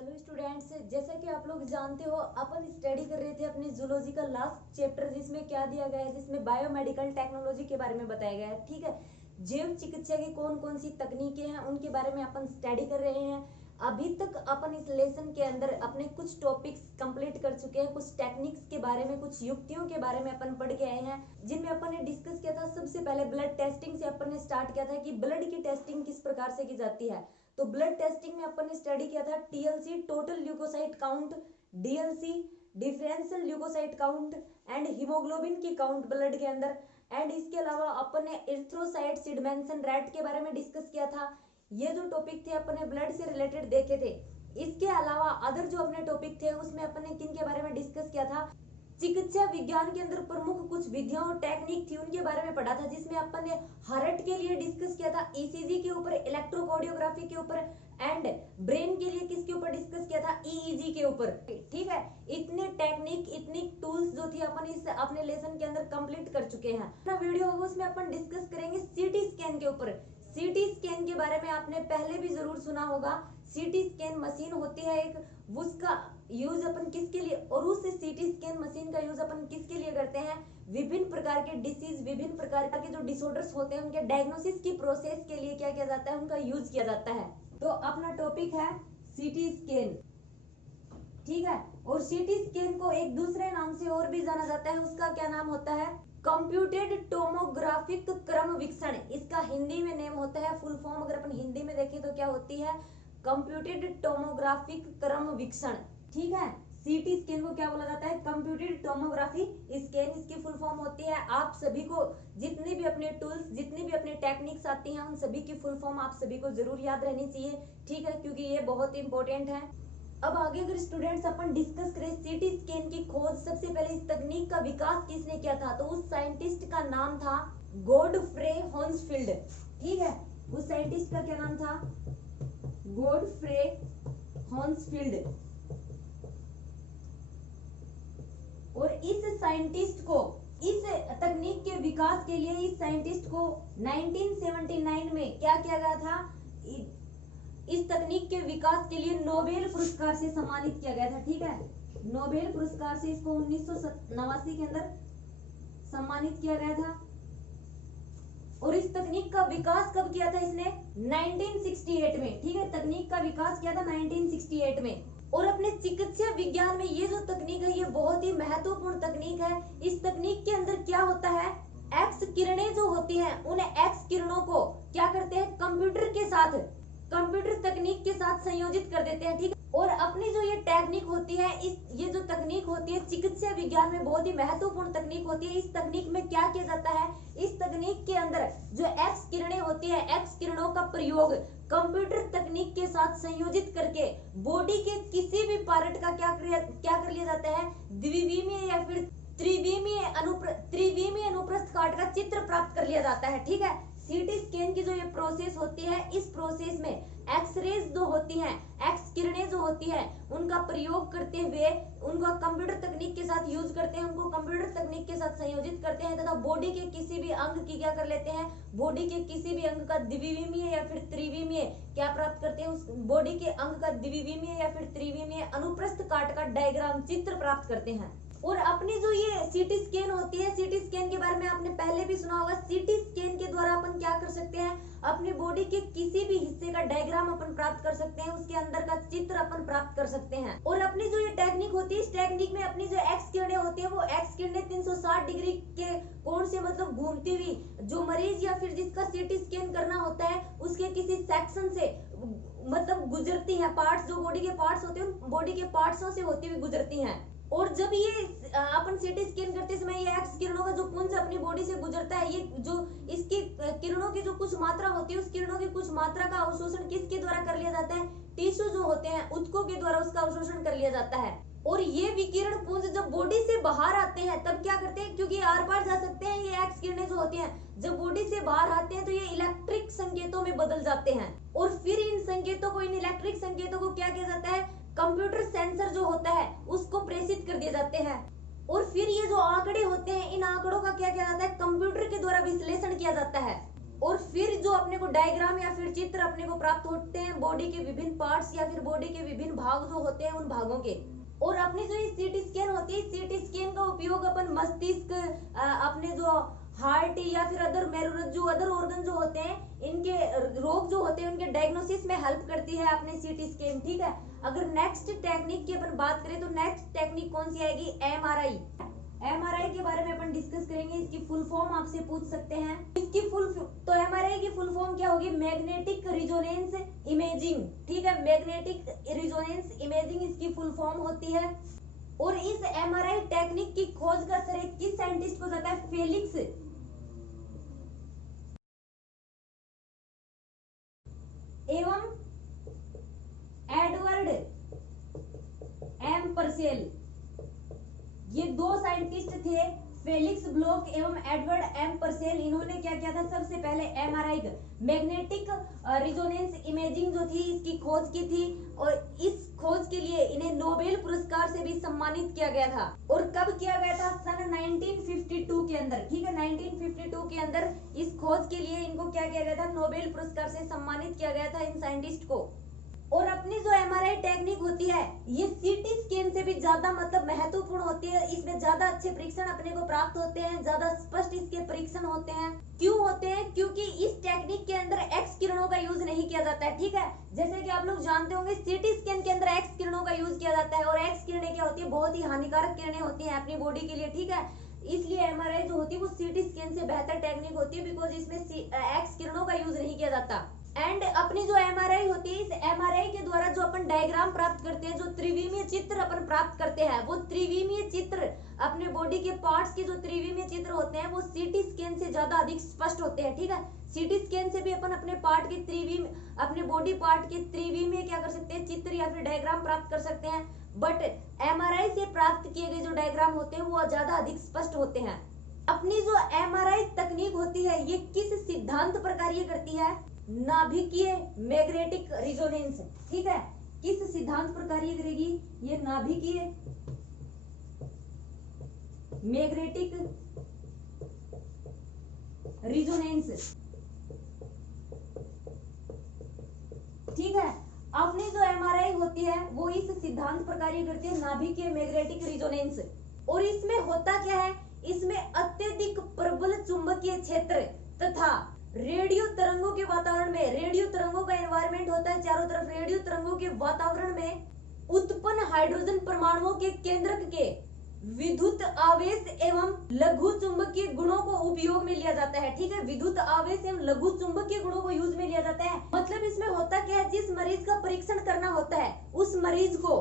Hello students, जैसा कि आप लोग जानते हो अपन स्टडी कर रहे थे अपनी जूलॉजी का लास्ट चैप्टर, जिसमें क्या दिया गया है, जिसमें बायोमेडिकल टेक्नोलॉजी के बारे में बताया गया है। ठीक है, जैव चिकित्सा की कौन कौन सी तकनीकें हैं उनके बारे में अपन स्टडी कर रहे हैं। अभी तक अपन इस लेसन के अंदर अपने कुछ टॉपिक्स कंप्लीट कर चुके हैं, कुछ टेक्निक्स के बारे में, कुछ युक्तियों के बारे में अपन पढ़ के आए हैं, जिनमें अपन ने डिस्कस किया था। सबसे पहले ब्लड टेस्टिंग से अपन ने स्टार्ट किया था कि ब्लड की टेस्टिंग किस प्रकार से की जाती है। तो ब्लड टेस्टिंग में अपन ने स्टडी किया था TLC, total leukocyte count, DLC, differential leukocyte count and haemoglobin की काउंट ब्लड के अंदर। एंड इसके अलावा अपन ने एरिथ्रोसाइट सिडमेंसन रेट के बारे में डिस्कस किया था। ये जो टॉपिक थे अपन ने ब्लड से रिलेटेड देखे थे। इसके अलावा अदर जो अपने टॉपिक थे उसमें अपन ने किन के बारे में डिस्कस किया था, चिकित्सा विज्ञान के अंदर प्रमुख कुछ विधियां और टेक्निक थी उनके बारे में पढ़ा था, जिसमें अपन ने हार्ट के लिए डिस्कस किया था ईसीजी के ऊपर, इलेक्ट्रोकार्डियोग्राफी के ऊपर, एंड ब्रेन के लिए किसके ऊपर डिस्कस किया था, ईईजी के ऊपर। ठीक है, इतने टेक्निक, इतनी टूल्स जो थी अपन इस अपने लेसन के अंदर कंप्लीट कर चुके हैं। अपना वीडियो होगा उसमें अपन डिस्कस करेंगे सीटी स्कैन के ऊपर। सीटी स्कैन के बारे में आपने पहले भी जरूर सुना होगा। सीटी स्कैन मशीन होती है एक, उसका यूज अपन किसके लिए, और उस सीटी स्कैन मशीन का यूज अपन किसके लिए करते हैं, विभिन्न प्रकार के डिसीज, विभिन्न प्रकार के जो डिसऑर्डर्स होते हैं उनके डायग्नोसिस की प्रोसेस के लिए क्या किया जाता है, उनका यूज किया जाता है। तो अपना टॉपिक है सीटी स्कैन। ठीक है, और सीटी स्कैन को एक दूसरे नाम से और भी जाना जाता है, उसका क्या नाम होता है, कंप्यूटेड टोमोग्राफिक क्रम वीक्षण। इसका हिंदी में नेम होता है, फुल फॉर्म अगर अपन हिंदी में देखें तो क्या होती है, कंप्यूटेड टोमोग्राफिक क्रम वीक्षण। ठीक है, सीटी स्कैन को क्या बोला जाता है, कंप्यूटेड टोमोग्राफी स्कैन, इसकी फुल फॉर्म होती है। आप सभी को जितनी भी अपने टूल्स, जितनी भी अपनी टेक्निक्स आती हैं, उन सभी की फुल फॉर्म आप सभी को जरूर याद रहनी चाहिए। ठीक है, क्योंकि ये बहुत इंपॉर्टेंट है। अब आगे अगर स्टूडेंट्स अपन डिस्कस करें सीटी स्कैन की खोज, सबसे पहले इस तकनीक का विकास किसने किया था, तो उस साइंटिस्ट का नाम था गॉडफ्रे हॉन्सफील्ड। ठीक है, उस साइंटिस्ट का क्या नाम था, गॉडफ्रे हॉन्सफील्ड। और इस साइंटिस्ट को, इस तकनीक के विकास के लिए इस साइंटिस्ट को 1979 में क्या किया गया था, इस तकनीक के विकास के लिए नोबेल पुरस्कार से सम्मानित किया गया था। ठीक है, नोबेल पुरस्कार से इसको 1989 के अंदर सम्मानित किया गया था। और इस तकनीक का विकास कब किया था इसने, 1968 में। ठीक है, तकनीक का विकास किया था 1968 में। और अपने चिकित्सा विज्ञान में ये जो तकनीक है ये बहुत ही महत्वपूर्ण तकनीक है। इस तकनीक के अंदर क्या होता है, एक्स किरणें जो होती हैं, उन एक्स किरणों को क्या करते हैं, कंप्यूटर के साथ, कंप्यूटर तकनीक के साथ संयोजित कर देते हैं। ठीक है, और अपनी जो ये टेक्निक होती है, ये जो तकनीक होती है चिकित्सा विज्ञान में बहुत ही महत्वपूर्ण तकनीक होती है। इस तकनीक में क्या किया जाता है, इस तकनीक के अंदर जो एक्स किरणें होती है, एक्स किरणों का प्रयोग कंप्यूटर तकनीक के साथ संयोजित करके बॉडी के किसी भी पार्ट का क्या कर लिया जाता है, द्विविमीय या फिर त्रिविमीय अनुप्रस्थ काट का चित्र प्राप्त कर लिया जाता है। ठीक है, सीटी स्कैन की जो ये प्रोसेस होती है, इस प्रोसेस में एक्सरेज जो होती हैं, एक्स किरणें जो होती हैं, उनका प्रयोग करते हुए उनका कंप्यूटर तकनीक के साथ यूज करते हैं, उनको कंप्यूटर तकनीक के साथ संयोजित करते हैं तथा बॉडी के किसी भी अंग की क्या कर लेते हैं, बॉडी के किसी भी अंग का द्विविमीय या फिर त्रिविमीय क्या प्राप्त करते हैं, उस बॉडी के अंग का द्विविमीय या फिर त्रिविमीय अनुप्रस्थ काट का डायग्राम, चित्र प्राप्त करते हैं। और अपनी जो ये सीटी स्कैन होती है, सीटी स्कैन के बारे में आपने पहले भी सुना होगा। सीटी स्कैन के द्वारा अपन क्या कर सकते हैं, अपनी बॉडी के किसी भी हिस्से का डायग्राम अपन प्राप्त कर सकते हैं, उसके अंदर का चित्र अपन प्राप्त कर सकते हैं। और अपनी जो ये टेक्निक होती है, इस टेक्निक में अपनी जो एक्स किरणें होती है, वो एक्स किरणें 360 डिग्री के कोण से मतलब घूमती हुई, जो मरीज या फिर जिसका सीटी स्कैन करना होता है उसके किसी सेक्शन से मतलब गुजरती है, पार्ट्स, जो बॉडी के पार्ट्स होते हैं, बॉडी के पार्ट्सों से होती हुई गुजरती हैं। और जब ये अपन सीटी स्कैन करते समय ये एक्स किरणों का जो पुंज अपनी बॉडी से गुजरता है, ये जो इसकी किरणों की जो कुछ मात्रा होती है, उस किरणों की कुछ मात्रा का अवशोषण किसके द्वारा कर लिया जाता है, टिश्यू जो होते हैं ऊतकों के द्वारा उसका अवशोषण कर लिया जाता है। और ये विकिरण पुंज जब बॉडी से बाहर आते हैं तब क्या करते हैं, क्योंकि आर पार जा सकते हैं, ये एक्स किरणें जो होती हैं जब बॉडी से बाहर आते हैं तो ये इलेक्ट्रिक संकेतों में बदल जाते हैं। और फिर इन संकेतों को, इन इलेक्ट्रिक संकेतों को क्या किया जाता है, कंप्यूटर सेंसर जो होता है उसको प्रेषित कर दिए जाते हैं। और फिर ये जो आंकड़े होते हैं, इन आंकड़ों का क्या किया जाता है, कंप्यूटर के द्वारा विश्लेषण किया जाता है। और फिर जो अपने को डायग्राम या फिर चित्र अपने को प्राप्त होते हैं बॉडी के विभिन्न पार्ट्स या फिर बॉडी के विभिन्न भाग जो होते हैं उन भागों के। और अपनी जो ये सीटी स्कैन होती है, सीटी स्कैन का उपयोग अपन मस्तिष्क, अपने जो हार्ट या फिर अदर मेरुरज्जु, अदर ऑर्गन जो होते हैं, इनके रोग जो होते हैं उनके डायग्नोसिस में हेल्प करती है अपने सीटी स्कैन। ठीक है, अगर नेक्स्ट टेक्निक की अपन बात करें तो नेक्स्ट टेक्निक कौन सी आएगी? एमआरआई। एमआरआई के बारे में अपन डिस्कस करेंगे। इसकी फुल फॉर्म आपसे पूछ सकते हैं। इसकी तो एमआरआई की फुल फॉर्म क्या होगी? Magnetic resonance imaging. ठीक है, मैग्नेटिक रिजोनेंस इमेजिंग इसकी फुल फॉर्म होती है। और इस एमआरआई टेक्निक की खोज का श्रेय किस साइंटिस्ट को जाता है? फेलिक्स एवं एडवर्ड एम परसेल। ये दो साइंटिस्ट थे, फेलिक्स ब्लॉक एवं एडवर्ड एम परसेल। इन्होंने क्या किया था? सबसे पहले एमआरआई मैग्नेटिक रिजोनेंस इमेजिंग जो थी इसकी खोज की थी, और इस खोज के लिए इन्हें नोबेल पुरस्कार से भी सम्मानित किया गया था। और कब किया गया था? सन 1952 के अंदर। ठीक है, 1952 के अंदर इस खोज के लिए इनको क्या किया गया था? नोबेल पुरस्कार से सम्मानित किया गया था इन साइंटिस्ट को। और अपनी जो एमआरआई टेक्निक होती है ये सीटी स्कैन से भी ज्यादा मतलब महत्वपूर्ण होती है। इसमें ज्यादा अच्छे परीक्षण अपने को प्राप्त होते हैं, ज्यादा स्पष्ट इसके परीक्षण होते हैं। क्यों होते हैं? क्योंकि इस टेक्निक के अंदर एक्स किरणों का यूज नहीं किया जाता है। ठीक है, जैसे कि आप लोग जानते होंगे सीटी स्कैन के अंदर एक्स किरणों का यूज किया जाता है, और एक्स किरणें क्या होती है? बहुत ही हानिकारक किरणें होती है अपनी बॉडी के लिए। ठीक है, इसलिए एमआरआई जो होती है वो सीटी स्कैन से बेहतर टेक्निक होती है, बिकॉज इसमें एक्स किरणों का यूज नहीं किया जाता। एंड अपनी जो एमआरआई होती है, इस एमआरआई के द्वारा जो अपन डायग्राम प्राप्त करते हैं, जो त्रिविमीय चित्र अपन प्राप्त करते हैं, वो त्रिविमीय चित्र अपने बॉडी के पार्ट्स के जो त्रिविमीय चित्र होते हैं वो सीटी स्कैन से ज्यादा अधिक स्पष्ट होते हैं। ठीक है, सीटी स्कैन से भी अपन अपने पार्ट के त्रिविमीय, अपने बॉडी पार्ट के त्रिविमीय क्या कर सकते हैं? चित्र या फिर डायग्राम प्राप्त कर सकते हैं। बट एमआरआई से प्राप्त किए गए जो डायग्राम होते हैं वो ज्यादा अधिक स्पष्ट होते हैं। अपनी जो एमआरआई तकनीक होती है ये किस सिद्धांत पर कार्य करती है? नाभिकीय मैग्नेटिक रिजोनेंस। ठीक है, किस सिद्धांत पर कार्य करेगी? ये नाभिकीय मैग्नेटिक रिजोनेंस। ठीक है, अपनी जो एमआरआई होती है वो इस सिद्धांत पर कार्य करती है, नाभिकीय मैग्नेटिक रिजोनेंस। और इसमें होता क्या है? इसमें अत्यधिक प्रबल चुंबकीय क्षेत्र तथा रेडियो तरंगों के वातावरण में, रेडियो तरंगों का एनवायरनमेंट होता है चारों तरफ, रेडियो तरंगों के वातावरण में उत्पन्न हाइड्रोजन परमाणुओं के केंद्रक के विद्युत आवेश एवं लघु चुंबकीय गुणों को उपयोग में लिया जाता है। ठीक है, विद्युत आवेश एवं लघु चुंबकीय गुणों को यूज में लिया जाता है। मतलब इसमें होता क्या है? जिस मरीज का परीक्षण करना होता है उस मरीज को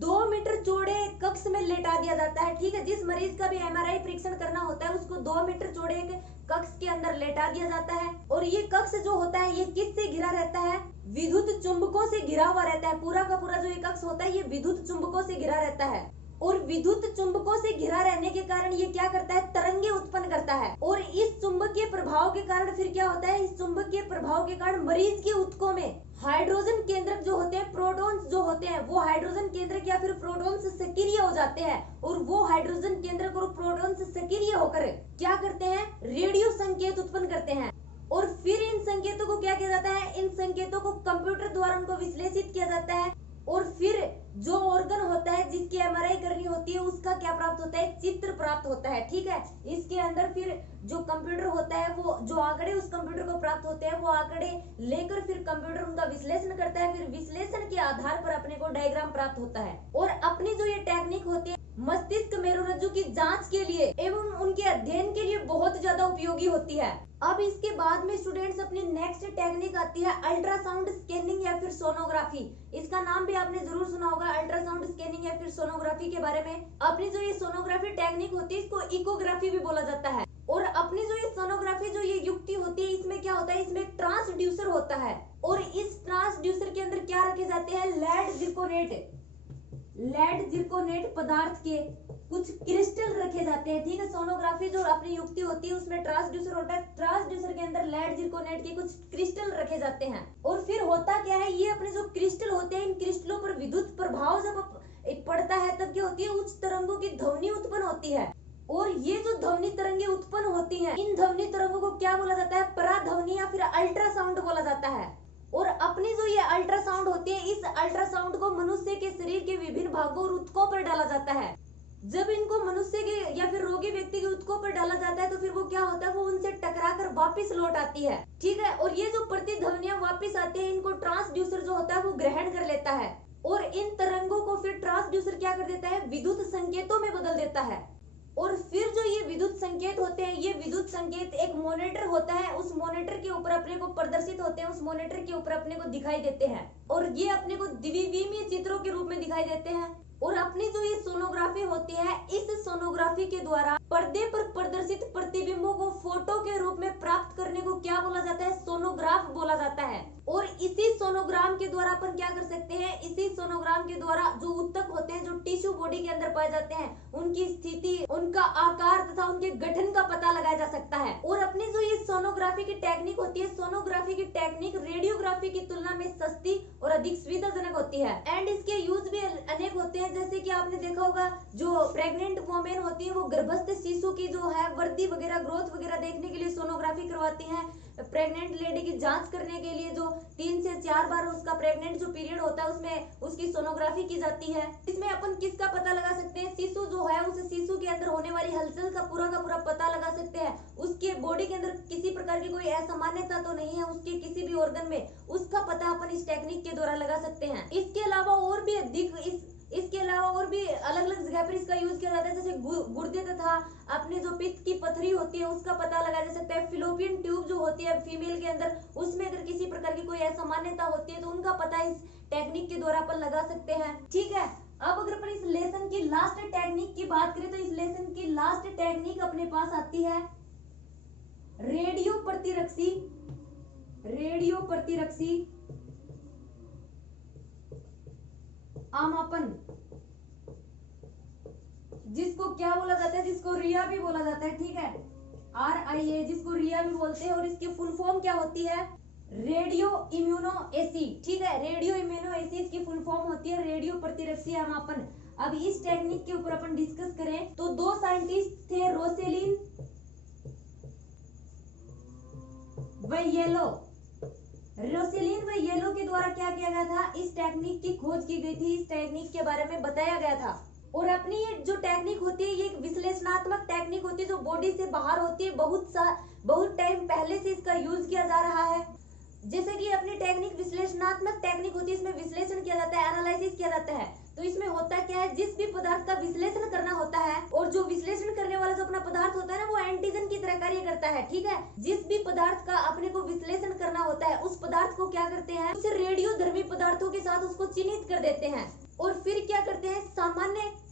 2 मीटर चौड़े कक्ष में लेटा दिया जाता है। ठीक है, जिस मरीज का भी एमआरआई परीक्षण करना होता है उसको 2 मीटर चौड़े एक कक्ष के अंदर लेटा दिया जाता है। और ये कक्ष जो होता है ये किससे घिरा रहता है? विद्युत चुंबकों से घिरा हुआ रहता है। पूरा का पूरा जो ये कक्ष होता है ये विद्युत चुंबकों से घिरा रहता है। और विद्युत चुंबकों से घिरा रहने के कारण ये क्या करता है? तरंगे उत्पन्न करता है। और इस चुंबकीय प्रभाव के कारण फिर क्या होता है? इस चुंबकीय प्रभाव के कारण मरीज के ऊतकों में हाइड्रोजन केंद्रक जो होते हैं, प्रोटॉन्स जो होते हैं, वो हाइड्रोजन केंद्रक या फिर प्रोटॉन्स सक्रिय हो जाते हैं। और वो हाइड्रोजन केंद्रक और प्रोटॉन्स सक्रिय होकर क्या करते हैं? रेडियो संकेत उत्पन्न करते हैं। और फिर इन संकेतों को क्या किया जाता है? इन संकेतों को कंप्यूटर द्वारा उनको विश्लेषित किया जाता है। और फिर जो ऑर्गन होता है जिसकी एमआरआई करनी होती है उसका क्या प्राप्त होता है? चित्र प्राप्त होता है। ठीक है, इसके अंदर फिर जो कंप्यूटर होता है वो जो आंकड़े उस कंप्यूटर को प्राप्त होते हैं वो आंकड़े लेकर फिर कंप्यूटर उनका विश्लेषण करता है। फिर विश्लेषण के आधार पर अपने को डायग्राम प्राप्त होता है। और अपनी जो ये टेक्निक होती है मस्तिष्क मेरुरज्जु की जांच के लिए एवं उनके अध्ययन के लिए बहुत ज्यादा उपयोगी होती है। अब इसके बाद में स्टूडेंट्स अपनी नेक्स्ट टेक्निक आती है अल्ट्रासाउंड स्कैनिंग या फिर सोनोग्राफी। इसका नाम भी आपने जरूर सुना होगा, अल्ट्रासाउंड स्कैनिंग या फिर सोनोग्राफी के बारे में। अपनी जो ये सोनोग्राफी टेक्निक होती है इसको इकोग्राफी भी बोला जाता है। और अपनी जो ये सोनोग्राफी जो ये युक्ति होती है इसमें क्या होता है? इसमें ट्रांसड्यूसर होता है। और इस ट्रांसड्यूसर के अंदर क्या रखे जाते हैं? लेड जिरकोनेट पदार्थ के कुछ क्रिस्टल रखे जाते हैं। ठीक है, सोनोग्राफी जो अपनी युक्ति होती है उसमें ट्रांसड्यूसर होता है। ट्रांसड्यूसर के अंदर लेड जिरकोनेट के कुछ क्रिस्टल रखे जाते हैं। और फिर होता क्या है? ये अपने जो क्रिस्टल होते हैं इन क्रिस्टलों पर विद्युत प्रभाव जब पड़ता है तब क्या होती है? उच्च तरंगों की ध्वनि उत्पन्न होती है। और ये जो ध्वनि तरंगे उत्पन्न होती हैं इन ध्वनि तरंगों को क्या बोला जाता है? पराध्वनि या फिर अल्ट्रासाउंड को मनुष्य के शरीर के विभिन्न भागों और ऊतकों पर डाला जाता है। जब इनको मनुष्य के या फिर रोगी व्यक्ति के ऊतकों पर डाला जाता है तो फिर वो क्या होता है, वो उनसे टकराकर वापस लौट आती है, ठीक है। और ये जो प्रतिध्वनियां वापस आती है, इनको ट्रांसड्यूसर जो होता है वो ग्रहण कर लेता है और इन तरंगों को फिर ट्रांसड्यूसर क्या कर देता है, विद्युत संकेतों में बदल देता है। और फिर जो ये विद्युत संकेत होते हैं, ये विद्युत संकेत एक मॉनिटर होता है, उस मॉनिटर के ऊपर अपने को प्रदर्शित होते हैं, उस मॉनिटर के ऊपर अपने को दिखाई देते हैं और ये अपने को द्विविमीय चित्रों के रूप में दिखाई देते हैं। और अपनी जो ये सोनोग्राफी होती है, इस सोनोग्राफी के द्वारा पर्दे पर प्रदर्शित प्रतिबिंबों को फोटो के रूप में प्राप्त करने को क्या बोला जाता है, सोनोग्राफ बोला जाता है। और इसी सोनोग्राम के द्वारा अपन क्या कर सकते हैं, इसी सोनोग्राम के द्वारा जो ऊतक होते हैं, जो टिश्यू बॉडी के अंदर पाए जाते हैं, उनकी स्थिति, उनका आकार तथा उनके गठन का पता लगाया जा सकता है। और अपनी जो ये सोनोग्राफी की टेक्निक होती है, सोनोग्राफी की टेक्निक रेडियोग्राफी की तुलना में सस्ती और अधिक सुविधाजनक होती है। एंड इसके यूज भी अनेक होते हैं, जैसे कि आपने देखा होगा जो प्रेग्नेंट वोमेन होती है, वो गर्भस्थ शिशु की जो है वृद्धि वगैरह, ग्रोथ वगैरह देखने के लिए सोनोग्राफी करवाती हैं। प्रेग्नेंट लेडी की जांच करने के लिए जो 3 से 4 बार उसका प्रेग्नेंट जो पीरियड होता है उसमें उसकी सोनोग्राफी की जाती है। इसमें अपन किसका पता लगा सकते हैं, शिशु जो है उस शिशु के अंदर होने वाली हलचल का पूरा पता लगा सकते हैं। उसके बॉडी के अंदर किसी प्रकार की कोई असामान्यता तो नहीं है, उसके किसी भी ऑर्गन में, उसका पता अपन इस टेक्निक के द्वारा लगा सकते हैं। इसके अलावा और भी अधिक इसके अलावा और भी अलग अलग जगह पर इसका यूज किया जाता है, जैसे गुर्दे तथा अपने जो पित्त की पथरी होती है उसका पता लगाया जा सकता है। फिलोपियन ट्यूब जो होती है फीमेल के अंदर, उसमें अगर किसी प्रकार की कोई असामान्यता होती है तो उनका पता इस टेक्निक के द्वारा अपन लगा सकते हैं, ठीक है। अब अगर अपन इस लेसन की लास्ट टेक्निक की बात करें तो इस लेसन की लास्ट टेक्निक अपने पास आती है रेडियो प्रतिरक्षी। रेडियो प्रतिरक्षी आमापन, जिसको क्या बोला जाता है, जिसको रिया भी बोला जाता है, ठीक है, RIA, जिसको रिया भी बोलते हैं। और इसकी फुल फॉर्म क्या होती है, रेडियो इम्यूनोएसी, ठीक है, रेडियो इम्यूनोएसी इसकी फुल फॉर्म होती है, रेडियो प्रतिरक्षी आमापन। अब इस टेक्निक के ऊपर अपन डिस्कस करें तो 2 साइंटिस्ट थे, रोसेलिन व येलो। रोसेलिन व येलो के द्वारा क्या किया गया था, इस टेक्निक की खोज की गई थी, इस टेक्निक के बारे में बताया गया था। और अपनी ये जो टेक्निक होती है, ये एक विश्लेषणात्मक टेक्निक होती है जो बॉडी से बाहर होती है, बहुत टाइम पहले से इसका यूज किया जा रहा है। जैसे कि अपनी टेक्निक विश्लेषणात्मक टेक्निक होती है, इसमें विश्लेषण किया जाता है, एनालिसिस किया जाता है। तो इसमें होता क्या है, जिस भी पदार्थ का विश्लेषण करना होता है, और जो विश्लेषण करने वाला जो अपना पदार्थ होता है ना, वो एंटीजन की तरह कार्य करता है, ठीक है। जिस भी पदार्थ का अपने को विश्लेषण करना होता है, उस पदार्थ को क्या करते हैं, उसे रेडियोधर्मी पदार्थों के साथ उसको चिन्हित कर देते हैं। और फिर क्या करते हैं,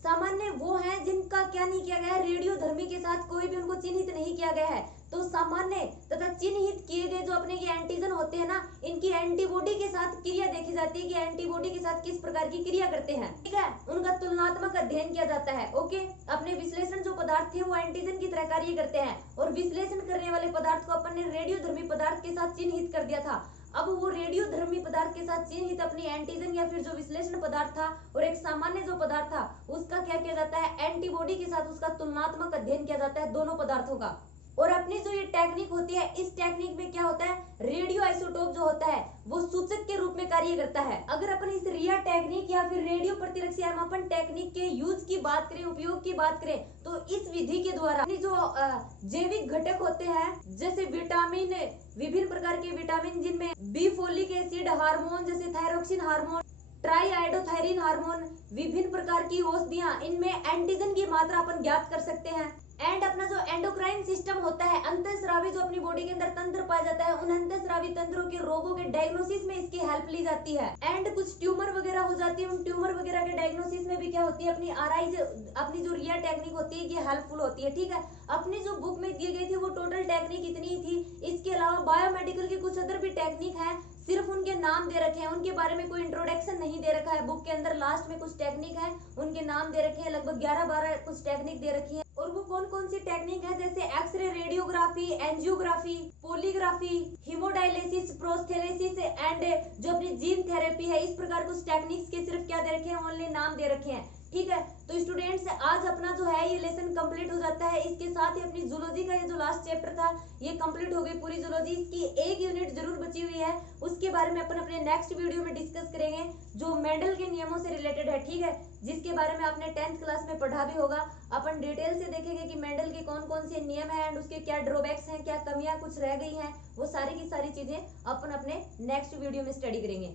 सामान्य वो हैं जिनका क्या नहीं किया गया है, रेडियोधर्मी के साथ कोई भी उनको चिन्हित नहीं किया गया है। तो सामान्य तथा चिन्हित किए गए जो अपने ये एंटीजन होते हैं ना, इनकी एंटीबॉडी के साथ क्रिया देखी जाती है कि एंटीबॉडी के साथ किस प्रकार की क्रिया करते हैं, ठीक है। उनका तुलनात्मक अध्ययन किया जाता है, ओके। अपने विश्लेषण जो पदार्थ थे वो एंटीजन की तरह कार्य करते हैं, और विश्लेषण करने वाले पदार्थ को अपन ने रेडियोधर्मी पदार्थ के साथ चिन्हित कर दिया था। अब वो रेडियोधर्मी पदार्थ के साथ चिन्हित अपनी एंटीजन या फिर जो विश्लेषण पदार्थ था और एक सामान्य जो पदार्थ था, उसका क्या किया जाता है, एंटीबॉडी के साथ उसका तुलनात्मक अध्ययन किया जाता है, दोनों पदार्थों का। और अपनी जो ये टेक्निक होती है, इस टेक्निक में क्या होता है, रेडियो आइसोटोप जो होता है वो सूचक के रूप में कार्य करता है। अगर अपन इस रिया टेक्निक या फिर रेडियो प्रतिरक्षी आमापन टेक्निक के यूज की बात करें, उपयोग की बात करें, तो इस विधि के द्वारा जो जैविक घटक होते हैं, जैसे विटामिन, विभिन्न प्रकार के विटामिन जिनमें बी फोलिक एसिड हार्मोन, जैसे थायरोक्सिन हार्मोन, ट्राईआयोडोथायरिन हार्मोन, विभिन्न प्रकार की औषधियां, इनमें एंटीजन की मात्रा अपन ज्ञात कर सकते हैं। एंड अपना जो एंडोक्राइन सिस्टम होता है, अंतःस्रावी जो अपनी बॉडी के अंदर तंत्र पाया जाता है, उन अंतःस्रावी तंत्रों के रोगों के डायग्नोसिस में इसकी हेल्प ली जाती है। एंड कुछ ट्यूमर वगैरह हो जाती है, उन ट्यूमर वगैरह के डायग्नोसिस में भी क्या होती है, अपनी जो रिया टेक्निक होती है ये हेल्पफुल होती है, ठीक है। अपनी जो बुक में दी गई थी वो टोटल टेक्निक इतनी ही थी। इसके अलावा बायोमेडिकल की कुछ अदर भी टेक्निक है, सिर्फ उनके नाम दे रखे हैं, उनके बारे में कोई इंट्रोडक्शन नहीं दे रखा है। बुक के अंदर लास्ट में कुछ टेक्निक है, उनके नाम दे रखे हैं, लगभग 11-12 कुछ टेक्निक दे रखी है। और वो कौन कौन सी टेक्निक है, जैसे x-ray, radiography, angiography, polygraphy, haemodialysis, prosthesis and जो अपनी जीन थेरेपी है, इस प्रकार कुछ टेक्निक्स के सिर्फ क्या दे रखे हैं, ओनली नाम दे रखे हैं, ठीक है। तो स्टूडेंट्स आज अपना जो है ये लेसन कंप्लीट हो जाता है। इसके साथ ही अपनी जूलॉजी का ये जो लास्ट चैप्टर था ये कंप्लीट हो गई पूरी जूलॉजी। इसकी एक यूनिट जरूर बची हुई है, उसके बारे में अपन अपने नेक्स्ट वीडियो में डिस्कस करेंगे, जो नियमों से रिलेटेड है, ठीक है, जिसके बारे में आपने 10th क्लास में पढ़ा भी होगा। अपन डिटेल से देखेंगे कि मेंडल के कौन कौन से नियम है एंड उसके क्या ड्रॉबैक्स हैं, क्या कमियां कुछ रह गई हैं, वो सारी की सारी चीजें अपन अपने नेक्स्ट वीडियो में स्टडी करेंगे।